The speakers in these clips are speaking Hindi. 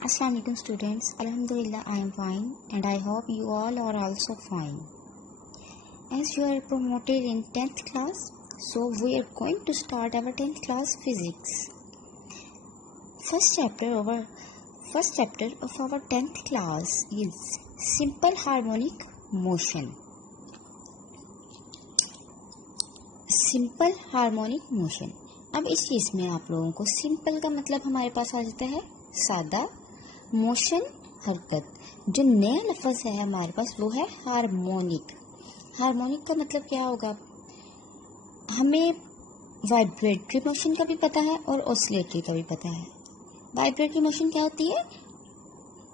Assalamu alaikum students. Alhamdulillah, I am fine and I hope you all are also fine. As you are promoted in 10th class, so we are going to start our 10th class physics. First chapter of our 10th class is simple harmonic motion. Simple harmonic motion. अब इस चीज में आप लोगों को सिंपल का मतलब हमारे पास आ जाता है सादा, मोशन हरकत। जो नया लफ्ज है हमारे पास वो है हार्मोनिक। हार्मोनिक का मतलब क्या होगा? हमें वाइब्रेटरी मोशन का भी पता है और ऑसिलेटरी का भी पता है। वाइब्रेटरी मोशन क्या होती है?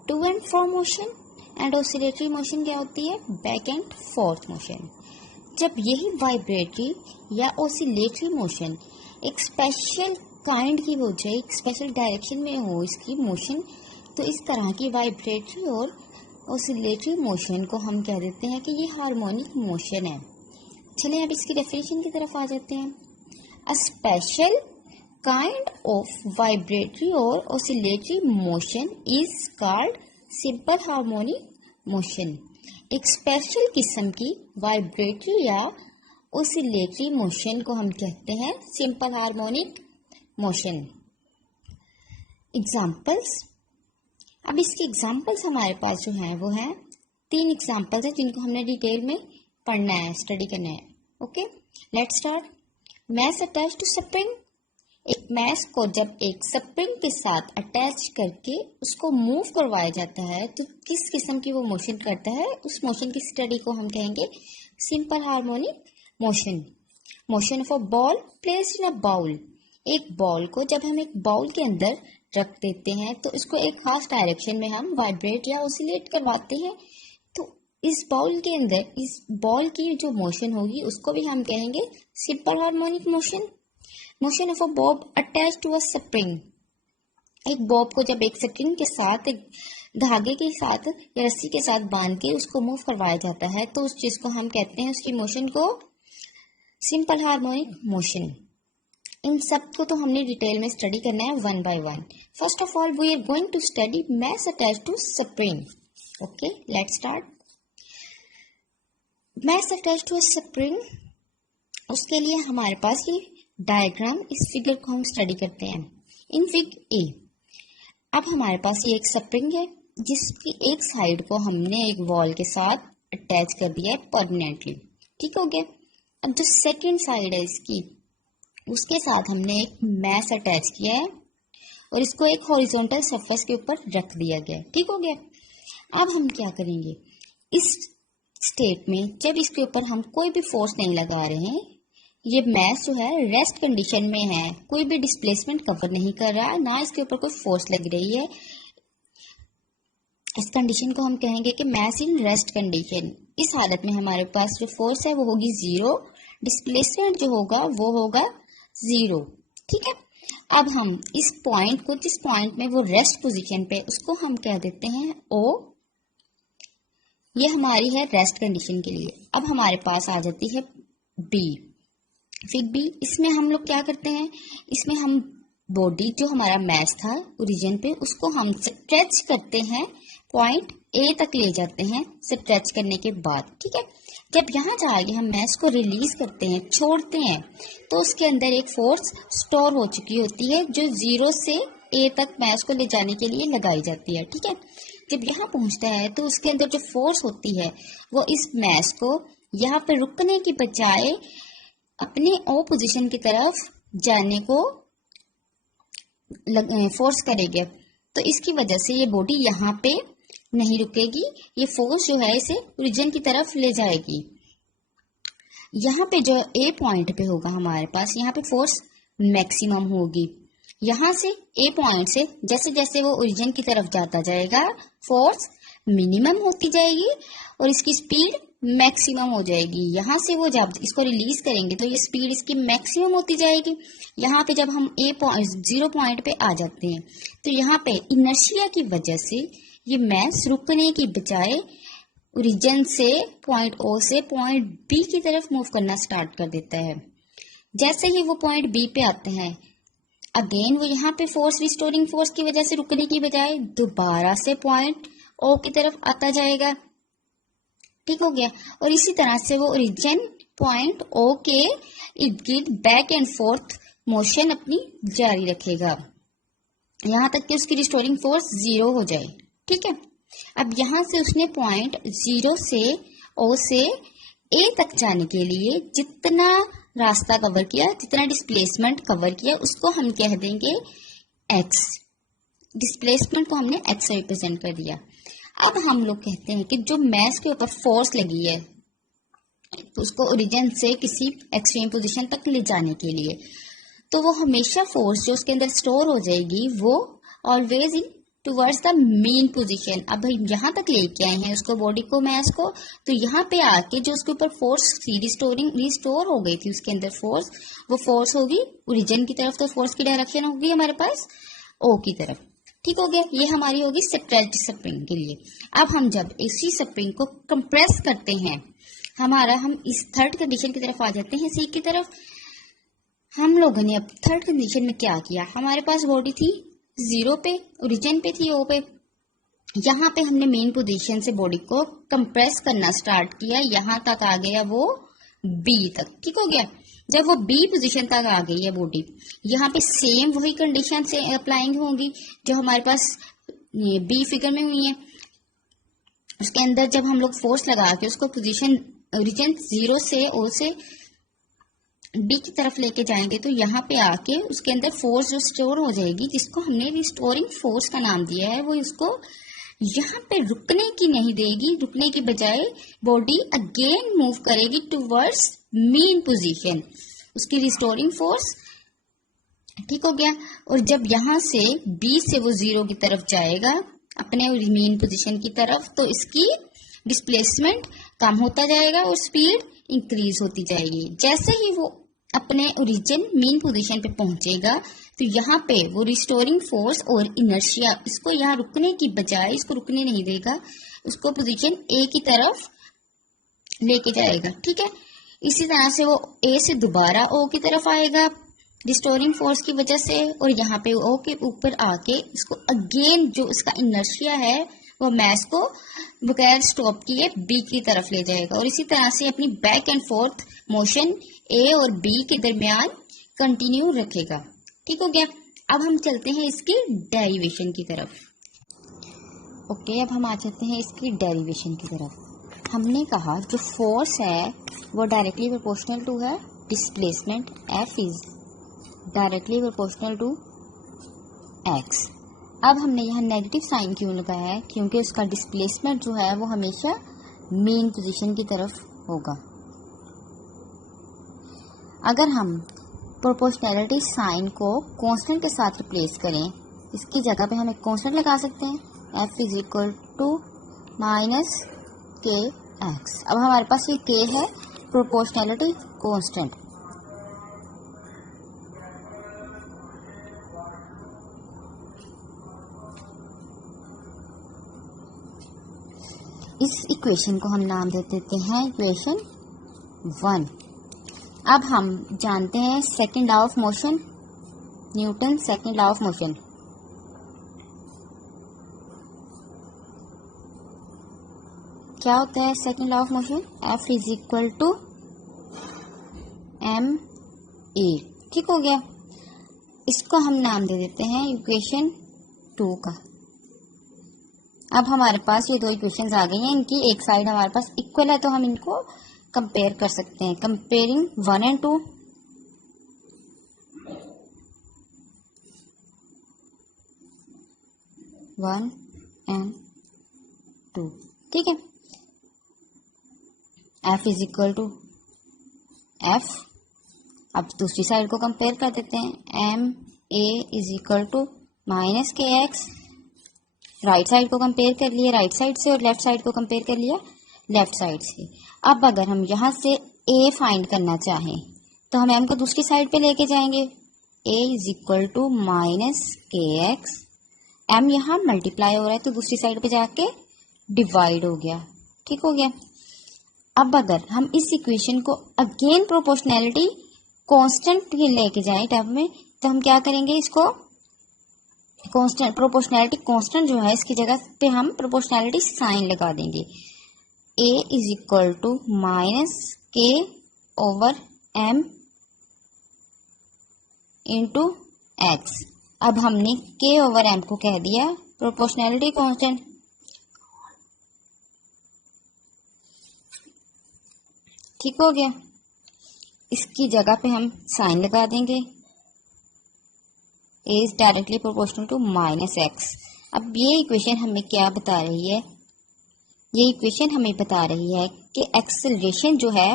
To and fro motion. And oscillatory motion क्या होती है? Back and forth motion. जब यही वाइब्रेटरी या ऑसिलेटरी मोशन एक स्पेशल काइंड की हो जाए, एक स्पेशल डायरेक्शन में हो इसकी मोशन, तो इस तरह की वाइब्रेटरी और ऑसिलेटरी मोशन को हम कह देते हैं कि ये हार्मोनिक मोशन है। चलिए अब इसकी डेफिनेशन की तरफ आ जाते हैं। A special kind of vibratory और oscillatory motion is called simple harmonic motion. एक स्पेशल किस्म की वाइब्रेटरी या ऑसिलेटरी मोशन को हम कहते हैं सिंपल हार्मोनिक मोशन। एग्जाम्पल्स। अब इसके एग्जाम्पल्स हमारे पास जो हैं वो हैं 3 एग्जाम्पल्स हैं जिनको हमने डिटेल में पढ़ना है, स्टडी करना है। Okay, let's start. Mass attach to spring. एक मैस को जब एक स्प्रिंग के साथ अटैच करके उसको मूव करवाया जाता है तो किस किस्म की वो मोशन करता है, उस मोशन की स्टडी को हम कहेंगे simple harmonic motion. Motion of a ball placed in a bowl. एक बॉल को जब हम एक बाउल के अंदर रख देते हैं तो इसको एक खास डायरेक्शन में हम वाइब्रेट या ऑसिलेट करवाते हैं, तो इस बाउल के अंदर इस बॉल की जो मोशन होगी उसको भी हम कहेंगे simple harmonic motion. Motion of a bob attach to a spring. एक बॉब को जब एक स्प्रिंग के साथ, एक धागे के साथ या रस्सी के साथ बांध के उसको मूव करवाया जाता है तो उस चीज को हम कहते हैं, उसकी मोशन को सिंपल हार्मोनिक मोशन। इन सब को तो हमने डिटेल में स्टडी करना है one by one. First of all we are going to study mass attach to spring. Okay, let's start. Mass attach to a spring, उसके लिए हमारे पास ये डायग्राम, इस फिगर को हम स्टडी करते हैं। इन फिगर ए, अब हमारे पास ये एक स्प्रिंग है जिसकी एक साइड को हमने एक वॉल के साथ अटैच कर दिया है परमानेंटली। ठीक हो गया। अब जो सेकंड साइड है इसकी, उसके साथ हमने एक मैस अटैच किया है और इसको एक हॉरिजॉन्टल सरफेस के ऊपर रख दिया गया है। ठीक हो गया। अब हम क्या करेंगे, इस स्टेट में जब इसके ऊपर हम कोई भी फोर्स नहीं लगा रहे हैं, ये मैस जो है रेस्ट कंडीशन में है, कोई भी डिस्प्लेसमेंट कवर नहीं कर रहा है, ना इसके ऊपर कोई फोर्स लग रही है। इस कंडीशन को हम कहेंगे कि मैस इन रेस्ट कंडीशन। इस हालत में हमारे पास जो फोर्स है वो होगी 0, डिस्प्लेसमेंट जो होगा वो होगा 0। ठीक है। अब हम इस पॉइंट को, जिस पॉइंट में वो रेस्ट पोजीशन पे, उसको हम कह देते हैं O। ये हमारी है रेस्ट कंडीशन के लिए। अब हमारे पास आ जाती है B। फिर B, इसमें हम लोग क्या करते हैं, इसमें हम बॉडी जो हमारा मैस था ओरिजिन पे, उसको हम स्ट्रेच करते हैं, पॉइंट A तक ले जाते हैं स्ट्रेच करने के बाद। ठीक है। जब यहाँ जाके हम मैस को रिलीज करते हैं, छोड़ते हैं, तो उसके अंदर एक फोर्स स्टोर हो चुकी होती है जो 0 से A तक मैस को ले जाने के लिए लगाई जाती है। ठीक है। जब यहाँ पहुंचता है तो उसके अंदर जो फोर्स होती है वो इस मैस को यहाँ पे रुकने की बजाय अपने ओ पोजीशन की तरफ जाने को फोर्स करेगा। तो इसकी वजह से ये बॉडी यहाँ पे नहीं रुकेगी, ये फोर्स जो है इसे ओरिजिन की तरफ ले जाएगी। यहाँ पे जो ए पॉइंट पे होगा हमारे पास, यहाँ पे फोर्स मैक्सिमम होगी। यहाँ से ए पॉइंट से जैसे जैसे वो ओरिजिन की तरफ जाता जाएगा, फोर्स मिनिमम होती जाएगी और इसकी स्पीड मैक्सिमम हो जाएगी। यहाँ से वो जब इसको रिलीज करेंगे तो ये स्पीड इसकी मैक्सिमम होती जाएगी। यहाँ पे जब हम ए पॉइंट 0 पॉइंट पे आ जाते हैं तो यहाँ पे इनर्शिया की वजह से ये मैस रुकने की बजाय ओरिजिन से पॉइंट O से पॉइंट B की तरफ मूव करना स्टार्ट कर देता है। जैसे ही वो पॉइंट B पे आते हैं अगेन वो यहाँ पे फोर्स, रिस्टोरिंग फोर्स की वजह से रुकने की बजाय दोबारा से पॉइंट ओ की तरफ आता जाएगा। ठीक हो गया। और इसी तरह से वो ओरिजिन पॉइंट ओ के इर्द गिर्द बैक एंड फोर्थ मोशन अपनी जारी रखेगा यहां तक कि उसकी रिस्टोरिंग फोर्स 0 हो जाए। ठीक है। अब यहां से उसने पॉइंट 0 से ओ से ए तक जाने के लिए जितना रास्ता कवर किया, जितना डिस्प्लेसमेंट कवर किया, उसको हम कह देंगे एक्स। डिस्प्लेसमेंट को हमने एक्स से रिप्रेजेंट कर दिया। अब हम लोग कहते हैं कि जो मैस के ऊपर फोर्स लगी है उसको ओरिजिन से किसी एक्सट्रीम पोजीशन तक ले जाने के लिए, तो वो हमेशा फोर्स जो उसके अंदर स्टोर हो जाएगी वो always in towards the main position. अब यहाँ तक लेके आए हैं उसको, बॉडी को, मैस को, तो यहाँ पे आके जो उसके ऊपर फोर्स थी, रिस्टोर हो गई थी उसके अंदर फोर्स, वो फोर्स होगी ओरिजिन की तरफ, तो फोर्स की डायरेक्शन होगी हमारे पास ओ की तरफ। ठीक हो गया। ये हमारी होगी स्ट्रेच्ड स्प्रिंग के लिए। अब हम जब इसी स्प्रिंग को कंप्रेस करते हैं, हम इस थर्ड कंडीशन की तरफ आ जाते हैं, सी की तरफ। हम लोगों ने अब थर्ड कंडीशन में क्या किया, हमारे पास बॉडी थी 0 पे, ओरिजिन पे थी ओ पे। यहाँ पे हमने मेन पोजीशन से बॉडी को कंप्रेस करना स्टार्ट किया, यहाँ तक आ गया वो बी तक। ठीक हो गया। जब वो बी पोजीशन तक आ गई है बॉडी, यहाँ पे सेम वही कंडीशन से अप्लाइंग होंगी जो हमारे पास बी फिगर में हुई है। उसके अंदर जब हम लोग फोर्स लगा के उसको पोजीशन ओरिजिन 0 से ओ से डी की तरफ लेके जाएंगे, तो यहाँ पे आके उसके अंदर फोर्स जो स्टोर हो जाएगी, जिसको हमने रिस्टोरिंग फोर्स का नाम दिया है, वो इसको यहाँ पे रुकने की नहीं देगी। रुकने की बजाय बॉडी अगेन मूव करेगी टुवर्ड्स मेन पोजीशन, उसकी रिस्टोरिंग फोर्स। ठीक हो गया। और जब यहाँ से बी से वो 0 की तरफ जाएगा अपने मेन पोजीशन की तरफ, तो इसकी डिस्प्लेसमेंट कम होता जाएगा और स्पीड इंक्रीज होती जाएगी। जैसे ही वो अपने ओरिजिन मेन पोजीशन पे पहुंचेगा, तो यहाँ पे वो रिस्टोरिंग फोर्स और इनर्शिया इसको यहाँ रुकने की बजाय, इसको रुकने नहीं देगा, उसको पोजीशन ए की तरफ लेके जाएगा। ठीक है। इसी तरह से वो ए से दोबारा ओ की तरफ आएगा रिस्टोरिंग फोर्स की वजह से, और यहाँ पे ओ के ऊपर आके इसको अगेन जो इसका इनर्शिया है वो मैस को बगैर स्टॉप किए बी की तरफ ले जाएगा, और इसी तरह से अपनी बैक एंड फोर्थ मोशन ए और बी के दरमियान कंटिन्यू रखेगा। ठीक हो गया। अब हम चलते हैं इसकी डेरिवेशन की तरफ। ओके, अब हम आ जाते हैं इसकी डेरिवेशन की तरफ। हमने कहा जो फोर्स है वो डायरेक्टली प्रोपोर्शनल टू है displacement, f is directly proportional to x. अब हमने यहाँ नेगेटिव साइन क्यों लगाया है, क्योंकि उसका डिस्प्लेसमेंट जो है वो हमेशा मेन पोजीशन की तरफ होगा। अगर हम प्रोपोर्शनैलिटी साइन को कांस्टेंट के साथ रिप्लेस करें, इसकी जगह पे हम एक कांस्टेंट लगा सकते हैं, f is equal to minus k x. अब हमारे पास ये k है प्रोपोर्शनैलिटी कांस्टेंट। इस इक्वेशन को हम नाम दे देते हैं इक्वेशन 1। अब हम जानते हैं second law of motion, Newton second law of motion. क्या होता है second law of motion? F is equal to m a. ठीक हो गया। इसको हम नाम दे देते हैं इक्वेशन 2 का। अब हमारे पास ये दो इक्वेशंस आ गई हैं, इनकी एक साइड हमारे पास इक्वल है, तो हम इनको कंपेयर कर सकते हैं। Comparing 1 and 2, one and two. ठीक है। F is equal to F। अब दूसरी साइड को कंपेयर कर देते हैं, m a is equal to minus k x. Right side को कंपेयर कर लिया राइट साइड से, और लेफ्ट साइड को कंपेयर कर लिया लेफ्ट साइड से। अब अगर हम यहाँ से a फाइंड करना चाहें, तो हम m को दूसरी साइड पे लेके जाएंगे, a is equal to minus k x. m यहाँ मल्टीप्लाई हो रहा है, तो दूसरी साइड पे जाके डिवाइड हो गया। ठीक हो गया। अब अगर हम इस इक्वेशन को अगेन प्रोपोर्शनैलिटी कांस्टेंट लेके जाएं टर्म में, तो हम क्या करेंगे, इसको कांस्टेंट, प्रोपोर्शनैलिटी कांस्टेंट जो है इसकी जगह पे हम प्रोपोर्शनैलिटी साइन लगा देंगे। a is equal to minus k over m into x. अब हमने k ओवर m को कह दिया प्रोपोर्शनैलिटी कांस्टेंट। ठीक हो गया। इसकी जगह पे हम साइन लगा देंगे। a is directly proportional to minus x. अब ये इक्वेशन हमें क्या बता रही है, ये इक्वेशन हमें बता रही है कि एक्सेलरेशन जो है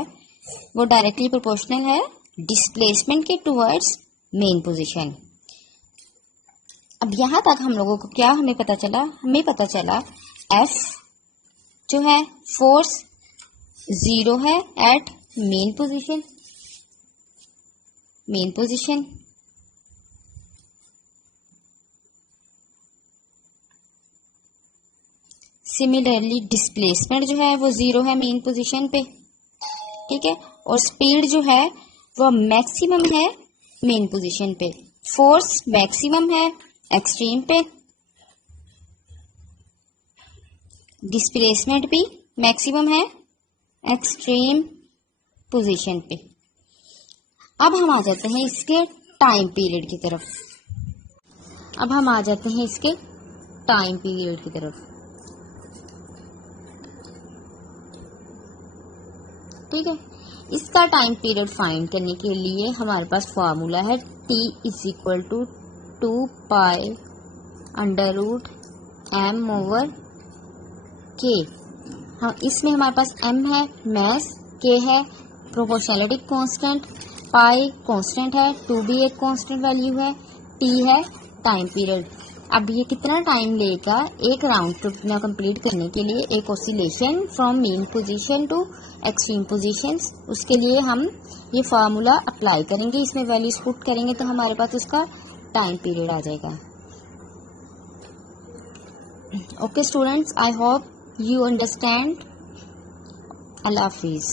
वो डायरेक्टली प्रोपोर्शनल है डिस्प्लेसमेंट के टुवर्ड्स मेन पोजीशन। अब यहां तक हम लोगों को क्या हमें पता चला, हमें पता चला F जो है फोर्स 0 है at mean position, mean position. Similarly displacement जो है वो 0 है मेन पोजीशन पे, ठीक है, और स्पीड जो है वो मैक्सिमम है मेन पोजीशन पे, फोर्स मैक्सिमम है एक्सट्रीम पे, डिस्प्लेसमेंट भी मैक्सिमम है एक्सट्रीम पोजीशन पे। अब हम आ जाते हैं इसके टाइम पीरियड की तरफ। अब हम आ जाते हैं इसके टाइम पीरियड की तरफ। ठीक है, इसका टाइम पीरियड फाइंड करने के लिए हमारे पास फॉर्मूला है t is equal to 2 pi under root m over k। हाँ, इसमें हमारे पास m है मैस, k है प्रोपोर्शनैलिटी कांस्टेंट, पाई कांस्टेंट है, 2 भी एक कांस्टेंट वैल्यू है, t है टाइम पीरियड। अब ये कितना टाइम लेगा एक राउंड ट्रिप कंप्लीट करने के लिए, एक oscillation from mean position to extreme positions, उसके लिए हम ये फार्मूला अप्लाई करेंगे, इसमें वैल्यूज पुट करेंगे तो हमारे पास उसका टाइम पीरियड आ जाएगा। Okay students, I hope you understand. Allah Hafiz.